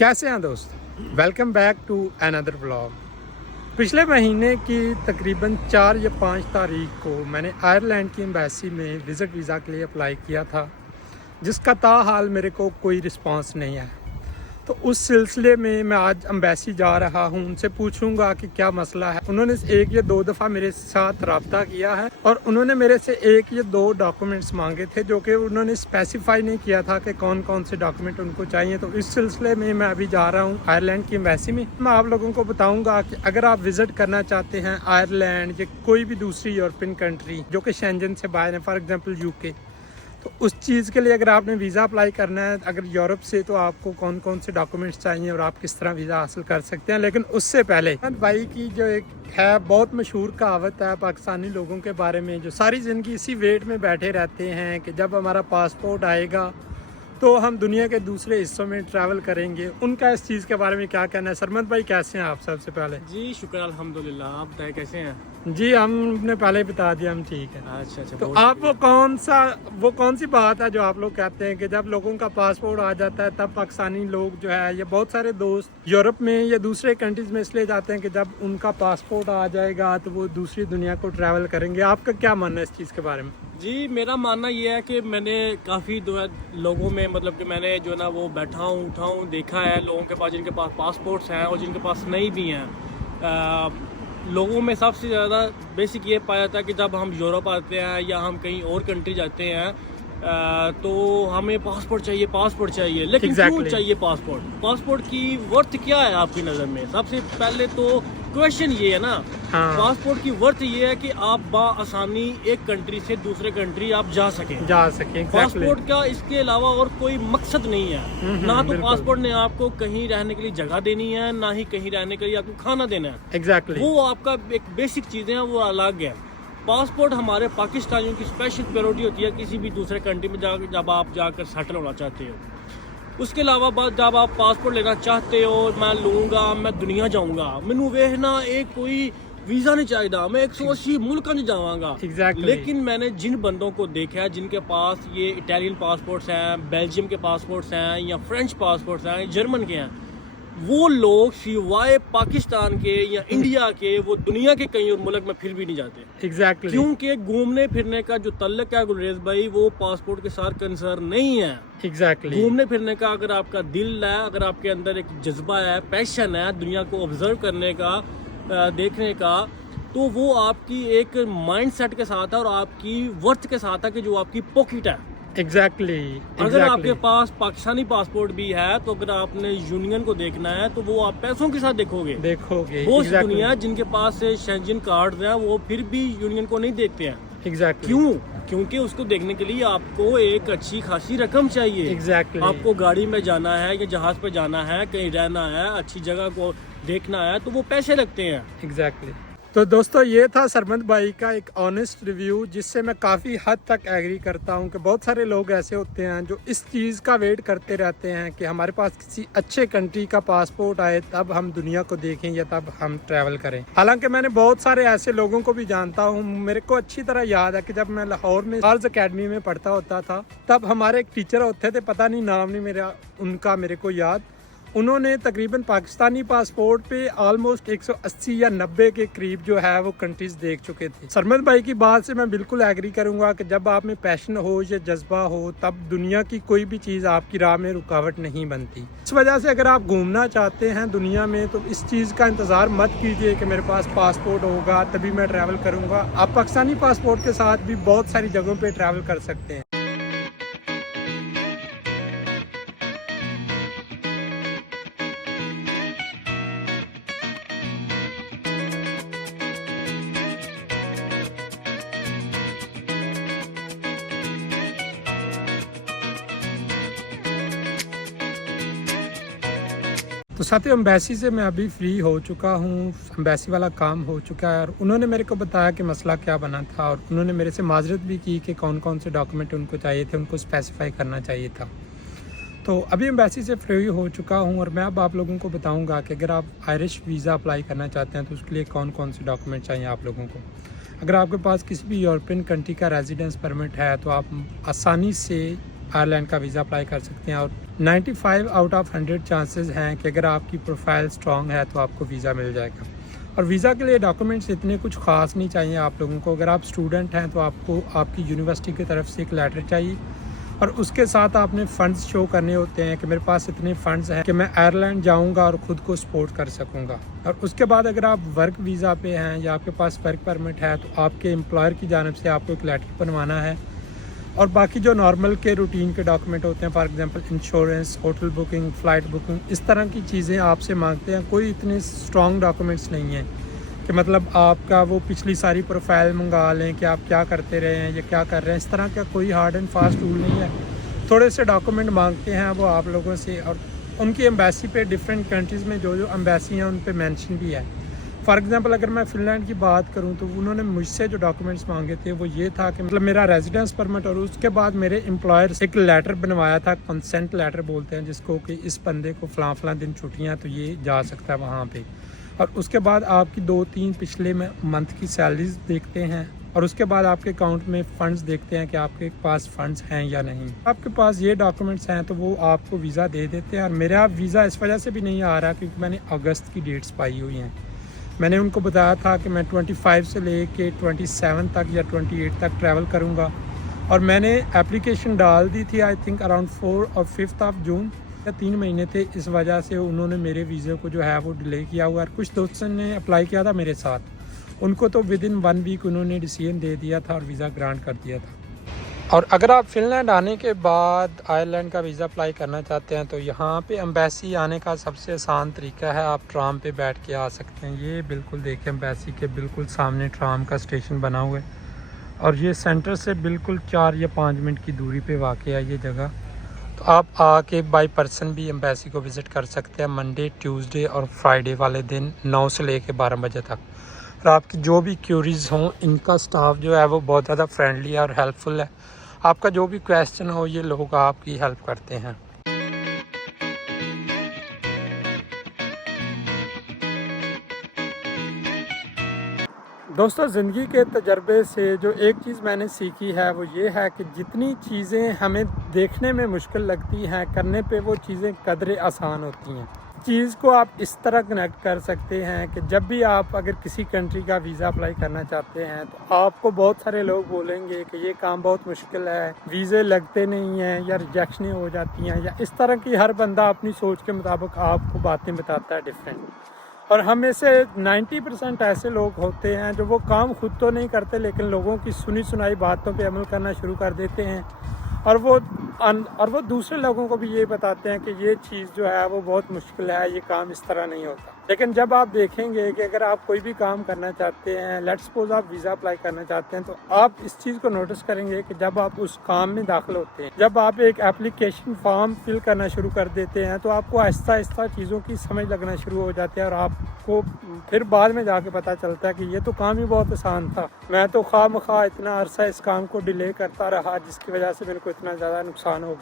कैसे हैं दोस्त, welcome back to another blog. पिछले महीने की तकरीबन 4 या 5 तारीख को मैंने आयरलैंड की एम्बेसी में विज़िट वीज़ा के लिए अप्लाई किया था, जिसका ताहाल मेरे को कोई रिस्पांस नहीं आया। तो उस सिलसिले में मैं आज एम्बेसी जा रहा हूं, उनसे पूछूंगा कि क्या मसला है। उन्होंने 1 या 2 दफ़ा मेरे साथ रब्ता किया है और उन्होंने मेरे से 1 या 2 डॉक्यूमेंट्स मांगे थे, जो कि उन्होंने स्पेसिफाई नहीं किया था कि कौन कौन से डॉक्यूमेंट उनको चाहिए। तो इस सिलसिले में मैं अभी जा रहा हूँ आयरलैंड की एम्बेसी में। मैं आप लोगों को बताऊँगा कि अगर आप विज़िट करना चाहते हैं आयरलैंड या कोई भी दूसरी यूरोपियन कंट्री जो कि शेंजन से बाहर है, फॉर एग्जाम्पल UK, तो उस चीज़ के लिए अगर आपने वीज़ा अप्लाई करना है अगर यूरोप से, तो आपको कौन कौन से डॉक्यूमेंट्स चाहिए और आप किस तरह वीज़ा हासिल कर सकते हैं। लेकिन उससे पहले भाई की जो एक है बहुत मशहूर कहावत है पाकिस्तानी लोगों के बारे में, जो सारी ज़िंदगी इसी वेट में बैठे रहते हैं कि जब हमारा पासपोर्ट आएगा तो हम दुनिया के दूसरे हिस्सों में ट्रैवल करेंगे। उनका इस चीज़ के बारे में क्या कहना है? सरमद भाई कैसे हैं आप? सबसे पहले जी शुक्र अल्हम्दुलिल्लाह, आप बताएं कैसे हैं? जी हमने पहले बता दिया, हम ठीक है। अच्छा, तो आप वो कौन सी बात है जो आप लोग कहते हैं कि जब लोगों का पासपोर्ट आ जाता है तब पाकिस्तानी लोग जो है, या बहुत सारे दोस्त यूरोप में या दूसरे कंट्रीज में इसलिए जाते हैं कि जब उनका पासपोर्ट आ जाएगा तो वो दूसरी दुनिया को ट्रैवल करेंगे। आपका क्या मानना है इस चीज़ के बारे में? जी मेरा मानना ये है कि मैंने काफ़ी लोगों में मतलब कि मैंने जो है ना वो बैठा हूँ उठा हूँ देखा है लोगों के पास जिनके पास पासपोर्ट्स हैं और जिनके पास नहीं भी हैं। लोगों में सबसे ज़्यादा बेसिक ये पाया जाता है कि जब हम यूरोप आते हैं या हम कहीं और कंट्री जाते हैं तो हमें पासपोर्ट चाहिए। लेकिन क्यों चाहिए पासपोर्ट की वर्थ क्या है आपकी नज़र में? सबसे पहले तो क्वेश्चन ये है ना। हाँ। पासपोर्ट की वर्थ ये है कि आप आसानी एक कंट्री से दूसरे कंट्री आप जा सकें। पासपोर्ट का इसके अलावा और कोई मकसद नहीं है। ना तो पासपोर्ट ने आपको कहीं रहने के लिए जगह देनी है, ना ही कहीं रहने के लिए आपको खाना देना है। वो आपका एक बेसिक चीजें हैं, वो अलग है। पासपोर्ट हमारे पाकिस्तानियों की स्पेशल प्रायोरिटी होती है किसी भी दूसरे कंट्री में जब आप जाकर सेटल होना चाहते हो। उसके अलावा जब आप पासपोर्ट लेना चाहते हो, मैं लूँगा, मैं दुनिया जाऊँगा, मैनू वेखना एक कोई वीज़ा नहीं चाहिए, मैं 180 मुल्क नहीं जावांगा। लेकिन मैंने जिन बंदों को देखा है जिनके पास ये इटालियन पासपोर्ट्स हैं, बेल्जियम के पासपोर्ट्स हैं या फ्रेंच पासपोर्ट्स हैं, जर्मन के हैं, वो लोग सिवाय पाकिस्तान के या इंडिया के वो दुनिया के कहीं और मुल्क में फिर भी नहीं जाते। क्योंकि घूमने फिरने का जो तल्लक है गुरेज भाई, वो पासपोर्ट के साथ कंसर्न नहीं है। घूमने फिरने का अगर आपका दिल है, अगर आपके अंदर एक जज्बा है, पैशन है दुनिया को ऑब्जर्व करने का, देखने का, तो वो आपकी एक माइंड सेट के साथ है और आपकी वर्थ के साथ है कि जो आपकी पॉकेट है। अगर आपके पास पाकिस्तानी पासपोर्ट भी है तो अगर आपने यूनियन को देखना है तो वो आप पैसों के साथ देखोगे। वो दुनिया जिनके पास शेंजन कार्ड है वो फिर भी यूनियन को नहीं देखते हैं। क्यों? क्योंकि उसको देखने के लिए आपको एक अच्छी खासी रकम चाहिए। आपको गाड़ी में जाना है या जहाज पे जाना है, कहीं रहना है, अच्छी जगह को देखना है, तो वो पैसे लगते हैं। तो दोस्तों ये था सरमद भाई का एक ऑनेस्ट रिव्यू, जिससे मैं काफ़ी हद तक एग्री करता हूँ कि बहुत सारे लोग ऐसे होते हैं जो इस चीज़ का वेट करते रहते हैं कि हमारे पास किसी अच्छे कंट्री का पासपोर्ट आए तब हम दुनिया को देखें या तब हम ट्रैवल करें। हालांकि मैंने बहुत सारे ऐसे लोगों को भी जानता हूँ। मेरे को अच्छी तरह याद है कि जब मैं लाहौर में चार्ल्स अकेडमी में पढ़ता होता था तब हमारे एक टीचर होते थे, पता नहीं नाम नहीं उनका मेरे को याद, उन्होंने तकरीबन पाकिस्तानी पासपोर्ट पे ऑलमोस्ट 180 या 90 के करीब जो है वो कंट्रीज देख चुके थे। सरमद भाई की बात से मैं बिल्कुल एग्री करूंगा कि जब आप में पैशन हो या जज्बा हो तब दुनिया की कोई भी चीज़ आपकी राह में रुकावट नहीं बनती। इस वजह से अगर आप घूमना चाहते हैं दुनिया में तो इस चीज़ का इंतज़ार मत कीजिए कि मेरे पास पासपोर्ट होगा तभी मैं ट्रैवल करूँगा। आप पाकिस्तानी पासपोर्ट के साथ भी बहुत सारी जगहों पर ट्रैवल कर सकते हैं। तो साथियों एम्बेसी से मैं अभी फ्री हो चुका हूँ, एम्बेसी वाला काम हो चुका है और उन्होंने मेरे को बताया कि मसला क्या बना था और उन्होंने मेरे से माजरत भी की कि कौन कौन से डॉक्यूमेंट उनको चाहिए थे, उनको स्पेसिफाई करना चाहिए था। तो अभी एम्बेसी से फ्री हो चुका हूँ और मैं अब आप लोगों को बताऊँगा कि अगर आप आयरिश वीज़ा अप्लाई करना चाहते हैं तो उसके लिए कौन कौन से डॉक्यूमेंट चाहिए आप लोगों को। अगर आपके पास किसी भी यूरोपियन कंट्री का रेजिडेंस परमिट है तो आप आसानी से आयरलैंड का वीज़ा अप्लाई कर सकते हैं। और 95 आउट ऑफ 100 चांसेस हैं कि अगर आपकी प्रोफाइल स्ट्रॉन्ग है तो आपको वीज़ा मिल जाएगा। और वीज़ा के लिए डॉक्यूमेंट्स इतने कुछ ख़ास नहीं चाहिए आप लोगों को। अगर आप स्टूडेंट हैं तो आपको आपकी यूनिवर्सिटी की तरफ से एक लेटर चाहिए और उसके साथ आपने फ़ंड्स शो करने होते हैं कि मेरे पास इतने फ़ंड्स हैं कि मैं आयरलैंड जाऊंगा और ख़ुद को सपोर्ट कर सकूंगा। और उसके बाद अगर आप वर्क वीज़ा पे हैं या आपके पास वर्क परमिट है तो आपके एम्प्लॉयर की जानब से आपको एक लेटर बनवाना है। और बाकी जो नॉर्मल के रूटीन के डॉक्यूमेंट होते हैं, for example insurance, hotel booking, flight booking, इस तरह की चीज़ें आपसे मांगते हैं। कोई इतने स्ट्रॉन्ग डॉक्यूमेंट्स नहीं हैं कि मतलब आपका वो पिछली सारी प्रोफाइल मंगा लें कि आप क्या करते रहे हैं या क्या कर रहे हैं। इस तरह का कोई हार्ड एंड फास्ट रूल नहीं है। थोड़े से डॉक्यूमेंट मांगते हैं वो आप लोगों से। और उनकी एम्बेसी पे डिफरेंट कंट्रीज़ में जो एम्बेसी हैं उन पे मेंशन भी है। फॉर एग्जांपल अगर मैं फ़िनलैंड की बात करूं तो उन्होंने मुझसे जो डॉक्यूमेंट्स मांगे थे वो ये था कि मतलब मेरा रेजिडेंस परमिट और उसके बाद मेरे एम्प्लॉयर से एक लेटर बनवाया था, कंसेंट लेटर बोलते हैं जिसको, कि इस बंदे को फ़लाँ दिन छुट्टियाँ तो ये जा सकता है वहाँ पे। और उसके बाद आपकी 2-3 पिछले मंथ की सैलरीज देखते हैं और उसके बाद आपके अकाउंट में फ़ंड्स देखते हैं कि आपके पास फ़ंड्स हैं या नहीं। आपके पास ये डॉक्यूमेंट्स हैं तो वो आपको वीज़ा दे देते हैं। और मेरा वीज़ा इस वजह से भी नहीं आ रहा क्योंकि मैंने अगस्त की डेट्स पाई हुई हैं। मैंने उनको बताया था कि मैं 25 से लेके 27 तक या 28 तक ट्रैवल करूँगा और मैंने एप्लीकेशन डाल दी थी आई थिंक अराउंड 4 और 5 ऑफ जून या 3 महीने थे। इस वजह से उन्होंने मेरे वीज़े को जो है वो डिले किया हुआ है। कुछ दोस्तों ने अप्लाई किया था मेरे साथ, उनको तो विद इन 1 वीक उन्होंने डिसीजन दे दिया था और वीज़ा ग्रांट कर दिया था। और अगर आप फ़िनलैंड आने के बाद आयरलैंड का वीज़ा अप्लाई करना चाहते हैं तो यहाँ पे एम्बेसी आने का सबसे आसान तरीका है, आप ट्राम पे बैठ के आ सकते हैं। ये बिल्कुल देखें, एम्बेसी के बिल्कुल सामने ट्राम का स्टेशन बना हुआ है और ये सेंटर से बिल्कुल 4 या 5 मिनट की दूरी पे वाक़ है ये जगह। तो आप आके बाई पर्सन भी एम्बेसी को विज़िट कर सकते हैं मंडे, ट्यूसडे और फ्राइडे वाले दिन 9 से लेके 12 बजे तक। और आपकी जो भी क्यूरीज़ हों, इनका स्टाफ जो है वो बहुत ज़्यादा फ्रेंडली है और हेल्पफुल है। आपका जो भी क्वेश्चन हो ये लोग आपकी हेल्प करते हैं। दोस्तों, ज़िंदगी के तजर्बे से जो एक चीज़ मैंने सीखी है वो ये है कि जितनी चीज़ें हमें देखने में मुश्किल लगती हैं, करने पे वो चीज़ें कदरे आसान होती हैं। चीज़ को आप इस तरह कनेक्ट कर सकते हैं कि जब भी आप अगर किसी कंट्री का वीज़ा अप्लाई करना चाहते हैं तो आपको बहुत सारे लोग बोलेंगे कि ये काम बहुत मुश्किल है, वीज़े लगते नहीं हैं या रिजेक्शनें हो जाती हैं, या इस तरह की हर बंदा अपनी सोच के मुताबिक आपको बातें बताता है डिफरेंट। और हम में से 90% ऐसे लोग होते हैं जो वो काम खुद तो नहीं करते लेकिन लोगों की सुनी सुनाई बातों पे अमल करना शुरू कर देते हैं और वो दूसरे लोगों को भी ये बताते हैं कि ये चीज़ जो है वो बहुत मुश्किल है, ये काम इस तरह नहीं होता। लेकिन जब आप देखेंगे कि अगर आप कोई भी काम करना चाहते हैं, लेट्स सपोज आप वीज़ा अप्लाई करना चाहते हैं, तो आप इस चीज़ को नोटिस करेंगे कि जब आप उस काम में दाखिल होते हैं, जब आप एक एप्लीकेशन फॉर्म फिल करना शुरू कर देते हैं, तो आपको आहिस्ता आहिस्ता चीज़ों की समझ लगना शुरू हो जाती है और आपको फिर बाद में जाके पता चलता है कि ये तो काम ही बहुत आसान था, मैं तो खामखा इतना अरसा इस काम को डिले करता रहा जिसकी वजह से मेरे को इतना ज़्यादा नुकसान हो गया।